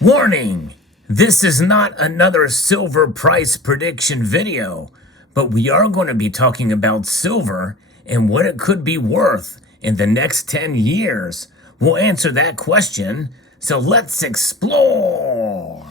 Warning! This is not another silver price prediction video, but we are going to be talking about silver and what it could be worth in the next 10 years. We'll answer that question, so let's explore!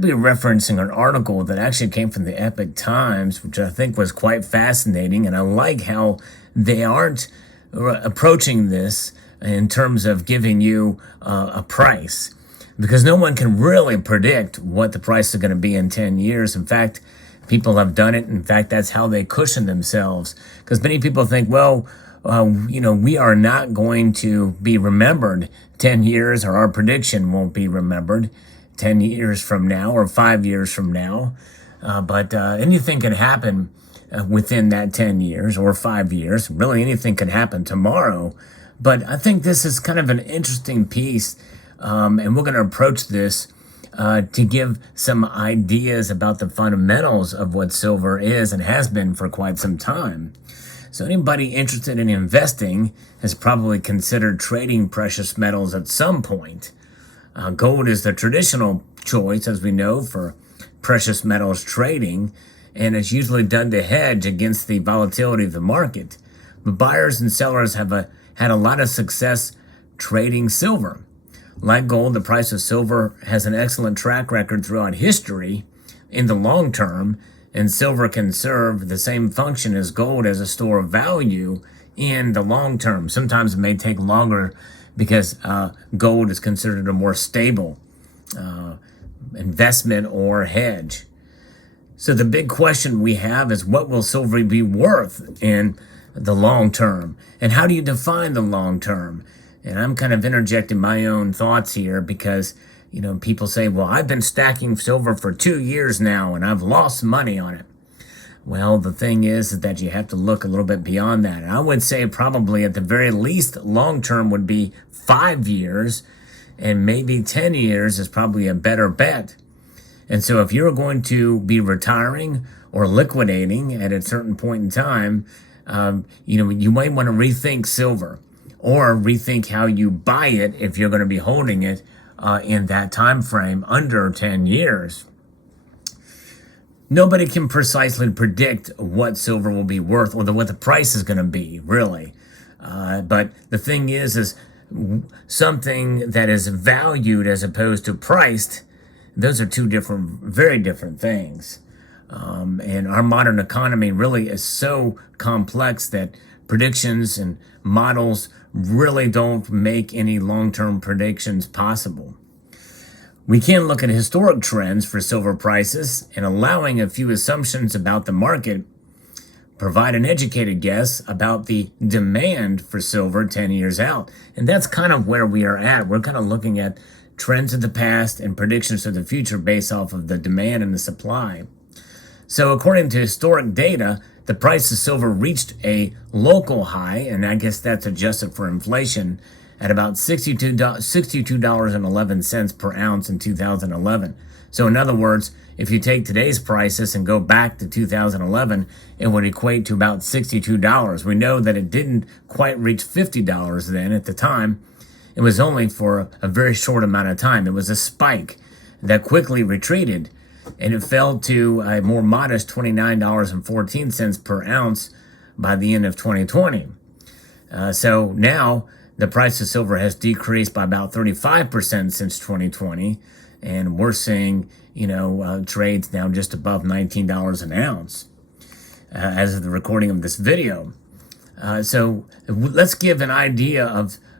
Be referencing an article that actually came from the Epoch Times, which I think was quite fascinating, and I like how they aren't approaching this in terms of giving you a price, because no one can really predict what the price is going to be in 10 years. In fact, people have done it. In fact, that's how they cushion themselves, because many people think, well, we are not going to be remembered 10 years, or our prediction won't be remembered 10 years from now or 5 years from now. But anything can happen within that 10 years or 5 years. Really, anything can happen tomorrow. But I think this is kind of an interesting piece, and we're going to approach this to give some ideas about the fundamentals of what silver is and has been for quite some time. So anybody interested in investing has probably considered trading precious metals at some point. Gold is the traditional choice, as we know, for precious metals trading, and it's usually done to hedge against the volatility of the market. But buyers and sellers have had a lot of success trading silver. Like gold, the price of silver has an excellent track record throughout history in the long term, and silver can serve the same function as gold as a store of value in the long term. Sometimes it may take longer because gold is considered a more stable investment or hedge. So the big question we have is, what will silver be worth in the long term? And how do you define the long term? And I'm kind of interjecting my own thoughts here because, people say, well, I've been stacking silver for 2 years now and I've lost money on it. Well, the thing is that you have to look a little bit beyond that. And I would say probably at the very least, long term would be 5 years, and maybe 10 years is probably a better bet. And so if you're going to be retiring or liquidating at a certain point in time, you might want to rethink silver or rethink how you buy it if you're going to be holding it in that time frame under 10 years. Nobody can precisely predict what silver will be worth or what the price is going to be, really. But the thing is something that is valued as opposed to priced, those are two very different things. And our modern economy really is so complex that predictions and models really don't make any long-term predictions possible. We can look at historic trends for silver prices, and allowing a few assumptions about the market provide an educated guess about the demand for silver 10 years out. And that's kind of where we are at. We're kind of looking at trends of the past and predictions of the future based off of the demand and the supply. So according to historic data, the price of silver reached a local high, and I guess that's adjusted for inflation, at about $62.11 per ounce in 2011. So in other words, if you take today's prices and go back to 2011, it would equate to about $62. We know that it didn't quite reach $50 then at the time. It was only for a very short amount of time. It was a spike that quickly retreated, and it fell to a more modest $29.14 per ounce by the end of 2020. So now the price of silver has decreased by about 35% since 2020, and we're seeing, trades now just above $19 an ounce as of the recording of this video. So let's give an idea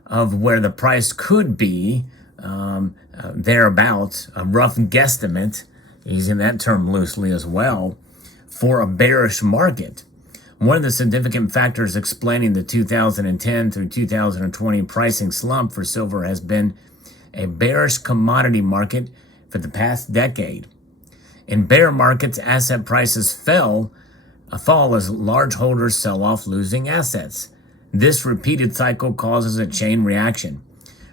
of where the price could be, thereabouts, a rough guesstimate, using that term loosely as well, for a bearish market. One of the significant factors explaining the 2010 through 2020 pricing slump for silver has been a bearish commodity market for the past decade. In bear markets, asset prices fall as large holders sell off losing assets. This repeated cycle causes a chain reaction,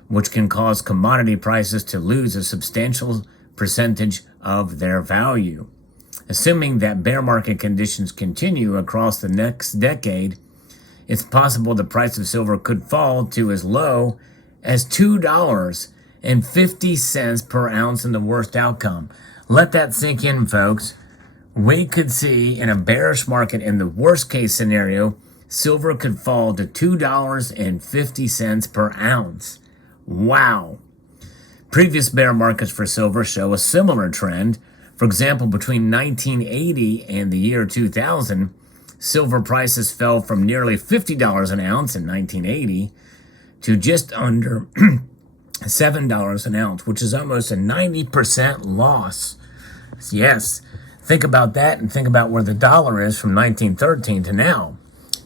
which can cause commodity prices to lose a substantial percentage of their value. Assuming that bear market conditions continue across the next decade, it's possible the price of silver could fall to as low as $2.50 per ounce in the worst outcome. Let that sink in, folks. We could see in a bearish market, in the worst case scenario, silver could fall to $2.50 per ounce. Wow. Previous bear markets for silver show a similar trend. For example, between 1980 and the year 2000, silver prices fell from nearly $50 an ounce in 1980 to just under $7 an ounce, which is almost a 90% loss. Yes, think about that and think about where the dollar is from 1913 to now.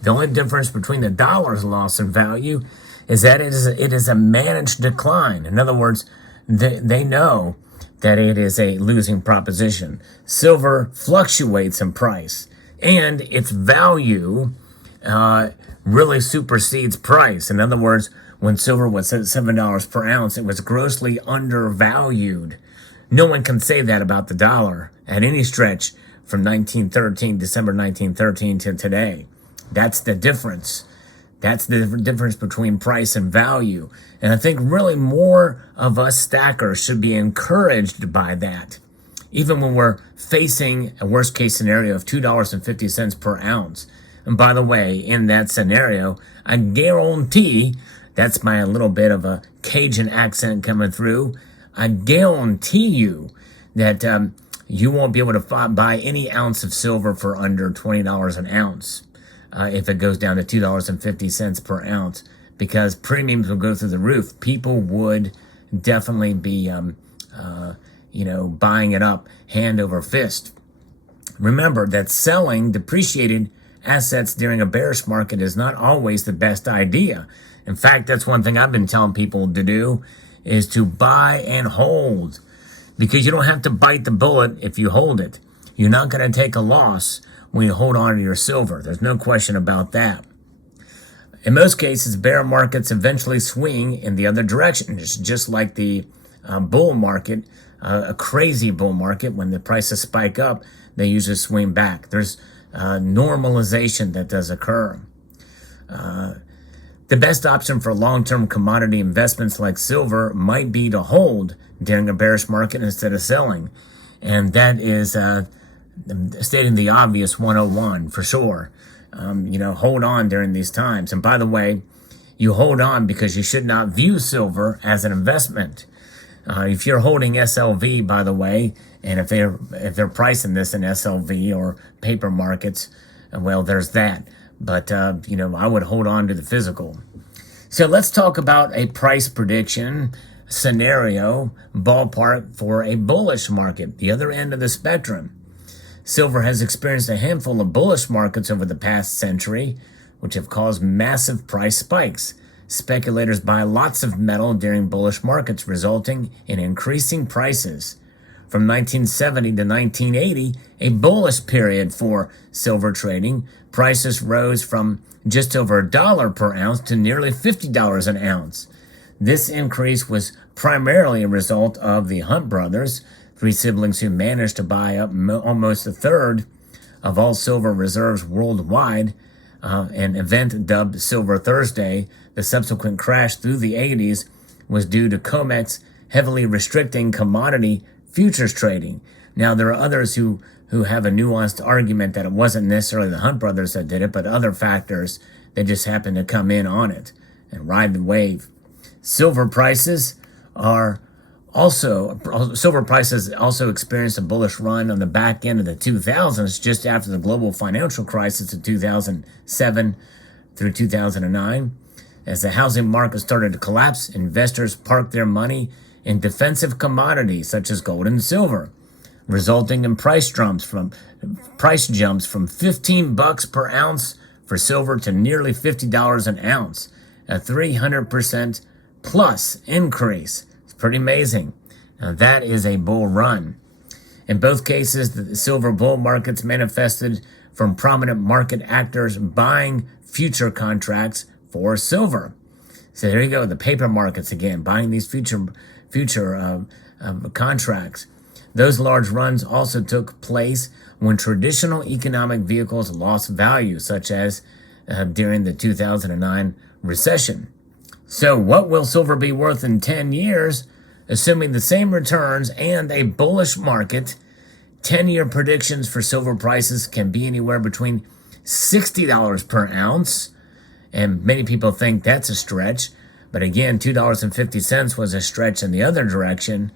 The only difference between the dollar's loss in value is that it is a managed decline. In other words, they know that it is a losing proposition. Silver fluctuates in price, and its value really supersedes price. In other words, when silver was at $7 per ounce, it was grossly undervalued. No one can say that about the dollar at any stretch from December 1913 to today. That's the difference. That's the difference between price and value. And I think really more of us stackers should be encouraged by that. Even when we're facing a worst case scenario of $2.50 per ounce. And by the way, in that scenario, I guarantee, that's my little bit of a Cajun accent coming through, I guarantee you that you won't be able to buy any ounce of silver for under $20 an ounce. If it goes down to $2.50 per ounce, because premiums will go through the roof. People would definitely be, buying it up hand over fist. Remember that selling depreciated assets during a bearish market is not always the best idea. In fact, that's one thing I've been telling people to do, is to buy and hold, because you don't have to bite the bullet if you hold it. You're not going to take a loss when you hold on to your silver. There's no question about that. In most cases, bear markets eventually swing in the other direction. It's just like the bull market, a crazy bull market. When the prices spike up, they usually swing back. There's normalization that does occur. The best option for long-term commodity investments like silver might be to hold during a bearish market instead of selling. And that is stating the obvious 101 for sure. Hold on during these times. And by the way, you hold on because you should not view silver as an investment. If you're holding SLV, by the way, and if they're pricing this in SLV or paper markets, well, there's that. But, I would hold on to the physical. So let's talk about a price prediction scenario ballpark for a bullish market, the other end of the spectrum. Silver has experienced a handful of bullish markets over the past century, which have caused massive price spikes. Speculators buy lots of metal during bullish markets, resulting in increasing prices. From 1970 to 1980, a bullish period for silver trading, prices rose from just over $1 per ounce to nearly $50 an ounce. This increase was primarily a result of the Hunt brothers, three siblings who managed to buy up almost a third of all silver reserves worldwide. An event dubbed Silver Thursday, the subsequent crash through the 80s, was due to COMEX heavily restricting commodity futures trading. Now, there are others who have a nuanced argument that it wasn't necessarily the Hunt brothers that did it, but other factors that just happened to come in on it and ride the wave. Silver prices also experienced a bullish run on the back end of the 2000s, just after the global financial crisis of 2007 through 2009. As the housing market started to collapse, investors parked their money in defensive commodities such as gold and silver, resulting in price jumps from $15 per ounce for silver to nearly $50 an ounce, a 300% plus increase. It's pretty amazing. Now that is a bull run. In both cases, the silver bull markets manifested from prominent market actors buying future contracts for silver. So there you go, the paper markets again, buying these future contracts. Those large runs also took place when traditional economic vehicles lost value, such as during the 2009 recession. So what will silver be worth in 10 years, assuming the same returns and a bullish market? 10-year predictions for silver prices can be anywhere between $60 per ounce, and many people think that's a stretch. But again, $2.50 was a stretch in the other direction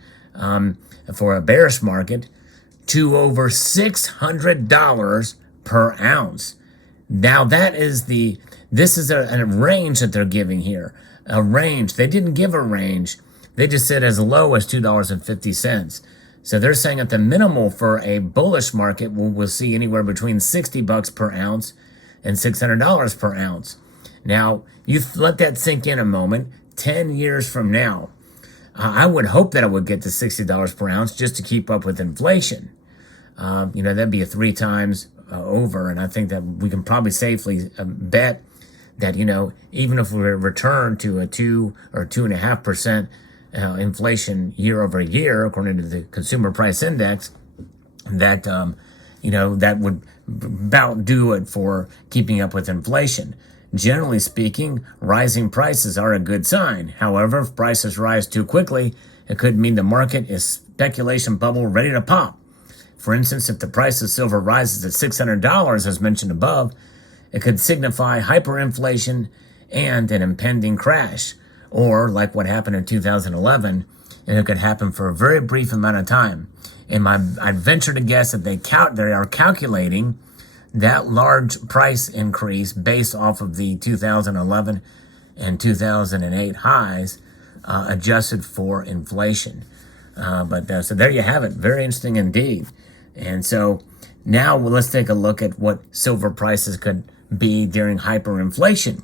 for a bearish market, to over $600 per ounce. Now this is a range that they're giving here. A range. They didn't give a range. They just said as low as $2.50. So they're saying at the minimal for a bullish market, we'll see anywhere between $60 per ounce and $600 per ounce. Now, you let that sink in a moment. 10 years from now, I would hope that it would get to $60 per ounce just to keep up with inflation. That'd be a 3 times over, and I think that we can probably safely bet that, even if we return to a 2 or 2.5% inflation year over year, according to the Consumer Price Index, that that would about do it for keeping up with inflation. Generally speaking, rising prices are a good sign. However, if prices rise too quickly, it could mean the market is speculation bubble ready to pop. For instance, if the price of silver rises at $600, as mentioned above, it could signify hyperinflation and an impending crash. Or, like what happened in 2011, and it could happen for a very brief amount of time. And I'd venture to guess that they are calculating that large price increase based off of the 2011 and 2008 highs, adjusted for inflation. So there you have it. Very interesting indeed. And so now let's take a look at what silver prices could be during hyperinflation.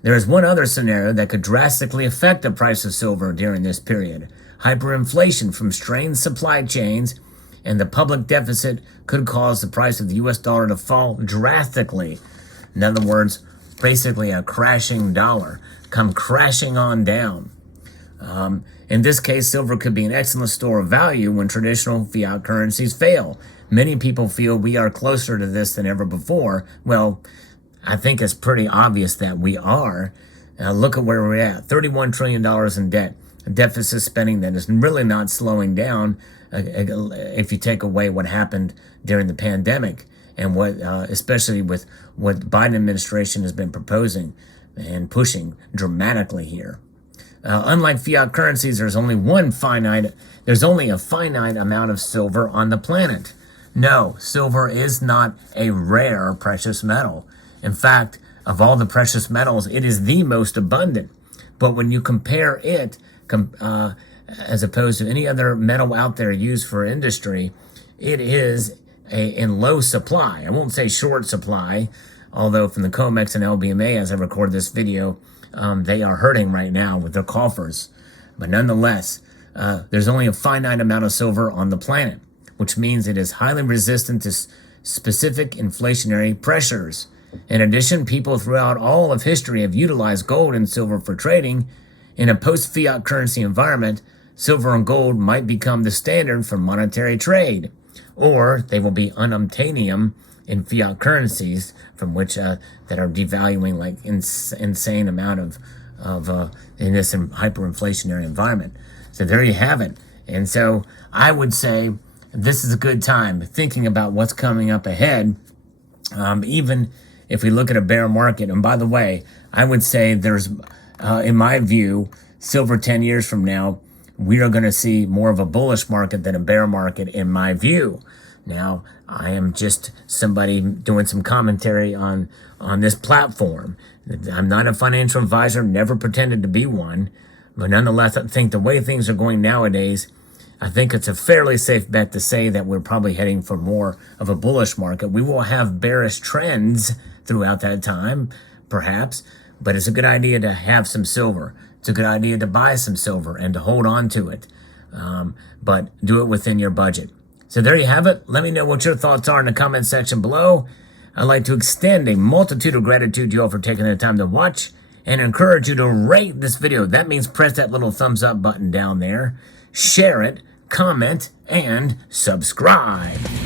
There is one other scenario that could drastically affect the price of silver during this period. Hyperinflation from strained supply chains and the public deficit could cause the price of the US dollar to fall drastically. In other words, basically a crashing dollar, come crashing on down. In this case, silver could be an excellent store of value when traditional fiat currencies fail. Many people feel we are closer to this than ever before. Well, I think it's pretty obvious that we are. Look at where we're at, $31 trillion in debt, a deficit spending that is really not slowing down if you take away what happened during the pandemic and what, especially with what the Biden administration has been proposing and pushing dramatically here. Unlike fiat currencies, there's only a finite amount of silver on the planet. No, silver is not a rare precious metal. In fact, of all the precious metals, it is the most abundant. But when you compare it, as opposed to any other metal out there used for industry, it is in low supply. I won't say short supply, although from the COMEX and LBMA, as I record this video, they are hurting right now with their coffers. But nonetheless, there's only a finite amount of silver on the planet, which means it is highly resistant to specific inflationary pressures. In addition, people throughout all of history have utilized gold and silver for trading. In a post-fiat currency environment, silver and gold might become the standard for monetary trade, or they will be unobtainium in fiat currencies from which that are devaluing like insane amount of in this hyperinflationary environment. So there you have it. And so I would say this is a good time thinking about what's coming up ahead, even if we look at a bear market. And by the way, I would say there's, in my view, silver 10 years from now, we are going to see more of a bullish market than a bear market, in my view. Now, I am just somebody doing some commentary on this platform. I'm not a financial advisor, never pretended to be one. But nonetheless, I think the way things are going nowadays, I think it's a fairly safe bet to say that we're probably heading for more of a bullish market. We will have bearish trends throughout that time, perhaps, but it's a good idea to have some silver. It's a good idea to buy some silver and to hold on to it, but do it within your budget. So there you have it. Let me know what your thoughts are in the comment section below. I'd like to extend a multitude of gratitude to you all for taking the time to watch and encourage you to rate this video. That means press that little thumbs up button down there, share it, comment, and subscribe.